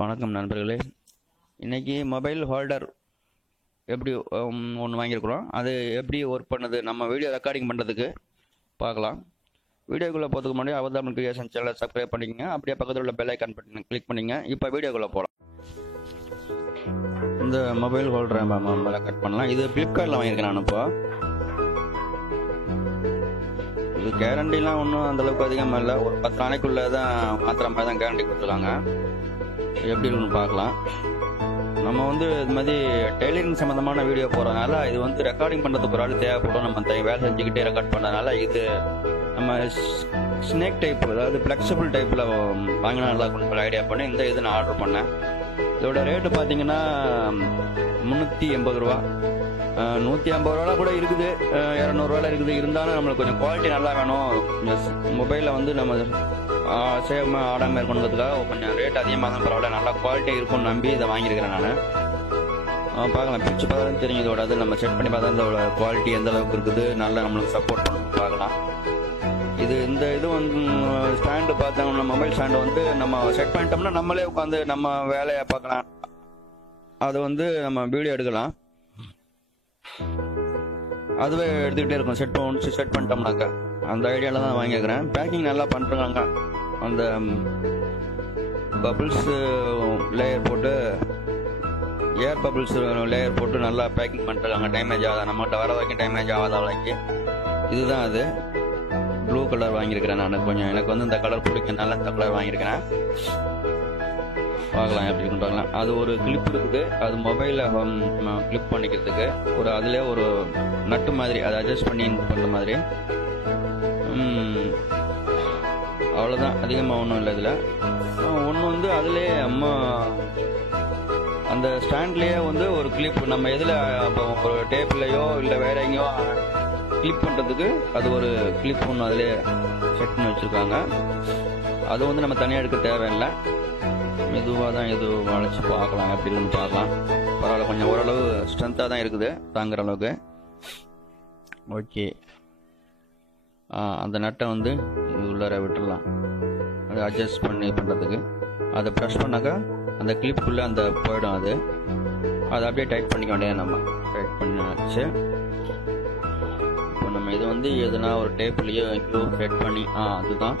வணக்கம் நண்பர்களே. இன்றைக்கி மொபைல் ஹோல்டர் எப்படி ஒன்று வாங்கியிருக்கிறோம். அது எப்படி ஒர்க் பண்ணுது நம்ம வீடியோ ரெக்கார்டிங் பண்ணுறதுக்கு பார்க்கலாம். வீடியோக்குள்ளே போகிறதுக்கு முன்னாடி அவதாரம் கிரியேஷன் சேனலை சப்ஸ்கிரைப் பண்ணிக்கங்க. அப்படியே பக்கத்தில் உள்ள பெல் ஐக்கான் பட்டன் கிளிக் பண்ணிங்க. இப்போ வீடியோக்குள்ளே போகலாம். இந்த மொபைல் ஹோல்டரை நம்ம கட் பண்ணலாம். இது ஃப்ளிப்கார்ட்டில் வாங்கியிருக்கேன் நான். இப்போ இது கேரண்டிலாம் ஒன்றும் அந்தளவுக்கு அதிகமாக இல்லை. ஒரு 10 நாளைக்குள்ளே தான் மாத்திர மாதிரி தான் கேரண்டி கொடுத்துருக்காங்க. எப்படி இருக்குன்னு பார்க்கலாம். நம்ம இது மாதிரி டெய்லரிங் சம்மந்தமான வீடியோ போகிறதுனால இது ரெக்கார்டிங் பண்ணுறதுக்கு ஒரு ஆள் தேவைப்படும். நம்ம வேலை செஞ்சுக்கிட்டே ரெக்கார்ட் பண்ணுறதுனால இது நம்ம ஸ்னேக் டைப், அதாவது ஃப்ளெக்சிபிள் டைப்பில் வாங்கினா நல்லா இருக்கும் ஐடியா பண்ணி இது நான் ஆர்டர் பண்ணேன். இதோட ரேட்டு பார்த்தீங்கன்னா 380 ரூபா. 150 ரூபா கூட இருக்குது, 200 ரூபாயில் இருக்குது. இருந்தாலும் நம்மளுக்கு கொஞ்சம் குவாலிட்டி நல்லா வேணும். மொபைலில் நம்ம சேவமாக ஆடாமல் இருக்கணுங்கிறதுக்காக கொஞ்சம் ரேட் அதிகமாக தான் பரவாயில்ல, நல்லா குவாலிட்டி இருக்கும்னு நம்பி இதை வாங்கியிருக்கிறேன் நான். பார்க்கலாம், பிரித்து பார்த்தா தான் தெரியும் இதோட. நம்ம செட் பண்ணி பார்த்தா இதோட குவாலிட்டி எந்த அளவுக்கு இருக்குது, நல்லா நம்மளுக்கு சப்போர்ட் பண்ணணும் பார்க்கலாம். இது ஸ்டாண்டு பார்த்தோம்னா மொபைல் ஸ்டாண்டு நம்ம செட் பண்ணிட்டோம்னா நம்மளே உட்காந்து நம்ம வேலையை பார்க்கலாம். அது நம்ம வீடியோ எடுக்கலாம். அதுவே எடுத்துக்கிட்டே இருக்கும். செட் பண்ணிட்டோம்னாக்கா அந்த ஐடியாவில் தான் வாங்கிக்கிறேன். பேக்கிங் நல்லா பண்ணுறாங்க. அந்த பபிள்ஸ் லேயர் போட்டு, ஏர் பபிள்ஸ் லேயர் போட்டு நல்லா பேக்கிங் பண்ணிட்டுருக்காங்க. டேமேஜ் ஆகாத, நம்மகிட்ட வர வரைக்கும் டேமேஜ் ஆகாத வரைக்கு. இதுதான் அது ப்ளூ கலர் வாங்கியிருக்கிறேன் நான். கொஞ்சம் எனக்கு இந்த கலர் பிடிக்கிறதுனால இந்த கலர் வாங்கியிருக்கிறேன். பார்க்கலாம் எப்படி இருக்குன்னு பார்க்கலாம். அது ஒரு கிளிப் இருக்குது. அது மொபைலில் கிளிப் பண்ணிக்கிறதுக்கு அதிலே ஒரு நட்டு மாதிரி, அதை அட்ஜஸ்ட் பண்ணி பண்ணுற மாதிரி. அவ்வளோதான், அதிகமாக ஒன்றும் இல்லை. இதில் ஒன்று அதுலேயே அந்த ஸ்டாண்ட்லேயே ஒரு கிளிப், நம்ம எதில் ஒரு டேப்லையோ இல்லை வேற எங்கேயோ கிளிப் பண்ணுறதுக்கு அது ஒரு கிளிப் ஒன்று அதிலே செட் பண்ணி வச்சுருக்காங்க. அது நம்ம தனியாக எடுக்க தேவையில்லை. மெதுவாக தான் இது வளைச்சி பார்க்கலாம் எப்படி இருக்குன்னு பார்க்கலாம். பரவாயில்ல, கொஞ்சம் ஓரளவு ஸ்ட்ரென்த்தாக தான் இருக்குது, தாங்குற அளவுக்கு. ஓகே, அந்த நட்டை உள்ளார விட்டுடலாம். அது அட்ஜஸ்ட் பண்ணுறதுக்கு அதை ப்ரெஷ் பண்ணாக்கா அந்த கிளிப்புக்குள்ளே போயிடும். அது அப்படியே டைட் பண்ணிக்க வேண்டியது. நம்ம டைட் பண்ணியாச்சு. இப்போ நம்ம இது எதுனா ஒரு டேப்லேயோ எங்கேயோ செட் பண்ணி அதுதான்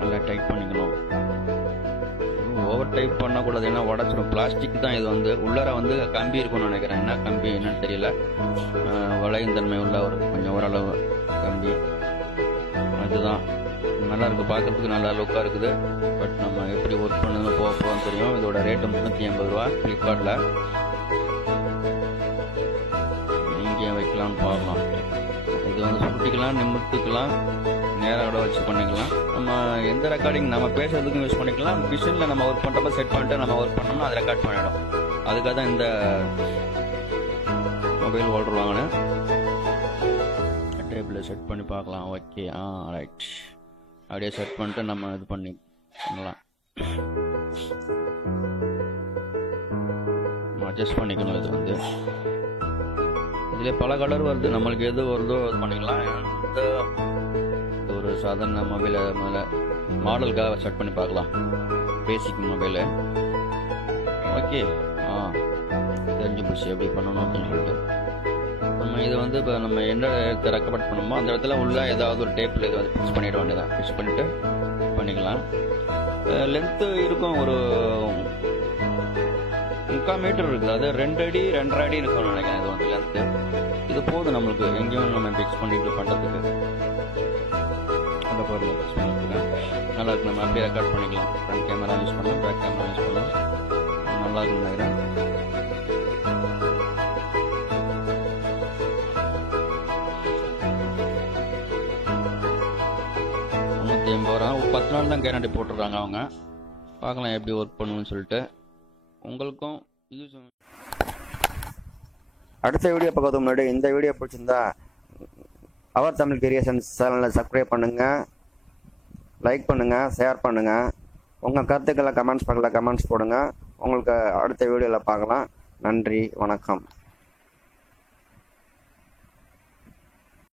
நல்லா டைட் பண்ணிக்கணும். ஓவர் டைப் பண்ணக்கூடாது, ஏன்னா உடச்சிடும். பிளாஸ்டிக் தான் இது. உள்ளார கம்பி இருக்கும்னு நினைக்கிறேன். என்ன கம்பி என்னன்னு தெரியல. வளையும் தன்மை உள்ள கொஞ்சம் ஓரளவு கம்பி. அதுதான் நல்லா இருக்குது, பார்க்கறதுக்கு நல்லா லுக்காக இருக்குது. பட் நம்ம எப்படி ஒர்க் பண்ணணும்னு போகணும் தெரியும். இதோட ரேட்டு 380 ரூபா ஃப்ளிப்கார்ட்டில். எங்கேயும் வைக்கலாம்னு பார்க்கலாம். இது சுட்டிக்கலாம், நிமிர்த்துக்கலாம், நேராக கூட வச்சு பண்ணிக்கலாம். நம்ம எந்த ரெக்கார்டிங் நம்ம பேசுறதுக்கும் யூஸ் பண்ணிக்கலாம். மிஷினில் நம்ம ஒர்க் பண்ணுறப்ப செட் பண்ணிட்டு நம்ம ஒர்க் பண்ணோம்னா அதை ரெக்கார்ட் பண்ணிடும். அதுக்காக தான் இந்த மொபைல் ஹோல்டர் வாங்கினேன். டேபிளில் செட் பண்ணி பார்க்கலாம். Okay, right. அப்படியே செட் பண்ணிட்டு நம்ம இது பண்ணலாம். அட்ஜஸ்ட் பண்ணிக்கணும். இதில் பல கலர் வருது. நம்மளுக்கு எது வருதோ அது பண்ணிக்கலாம். ஒரு சாதாரண மொபைலை மேலே மாடலுக்காக செட் பண்ணி பார்க்கலாம். பேசிக் மொபைலு. ஓகே, தெரிஞ்சு போச்சு எப்படி பண்ணணும் அப்படின்னு சொல்லிட்டு. நம்ம இது இப்போ நம்ம எந்த இடத்த ரெக்கமெண்ட் பண்ணணுமோ அந்த இடத்துல உள்ள ஏதாவது ஒரு டேப்பில் இது ஃபிக்ஸ் பண்ணிட வேண்டியதான். ஃபிக்ஸ் பண்ணிவிட்டு பண்ணிக்கலாம். லென்த்து இருக்கும், ஒரு 3/4 மீட்டர் இருக்குது. அது 2 அடி 2.5 அடி இருக்கும்னு நினைக்கிறேன். இது லென்த்து. இது போதும் நம்மளுக்கு எங்கேயும் நம்ம ஃபிக்ஸ் பண்ணிட்டு பண்ணுறதுக்கு. அந்த பொருள் ஃபிக்ஸ் பண்ணிக்கலாம். நல்லா இருக்கு. நம்ம அப்படியே ரெக்கார்ட் பண்ணிக்கலாம். ஃப்ரண்ட் கேமரா யூஸ் பண்ணலாம், பேக் கேமரா யூஸ் பண்ணலாம். நல்லா இருக்குன்னு நினைக்கிறேன். 380 ரூபா. 10 நாள் தான் கேரண்டி போட்டுருக்காங்க அவங்க. பார்க்கலாம் எப்படி ஒர்க் பண்ணுன்னு சொல்லிட்டு. உங்களுக்கும் அடுத்த வீடியோ பார்க்கறதுக்கு முன்னாடி இந்த வீடியோ பிடிச்சிருந்தா அவர் தமிழ் கிரியேஷன்ஸ் சேனலை சப்ஸ்கிரைப் பண்ணுங்கள், லைக் பண்ணுங்கள், ஷேர் பண்ணுங்கள். உங்கள் கருத்துக்களை கமெண்ட்ஸ் போடுங்க. உங்களுக்கு அடுத்த வீடியோவில் பார்க்கலாம். நன்றி, வணக்கம்.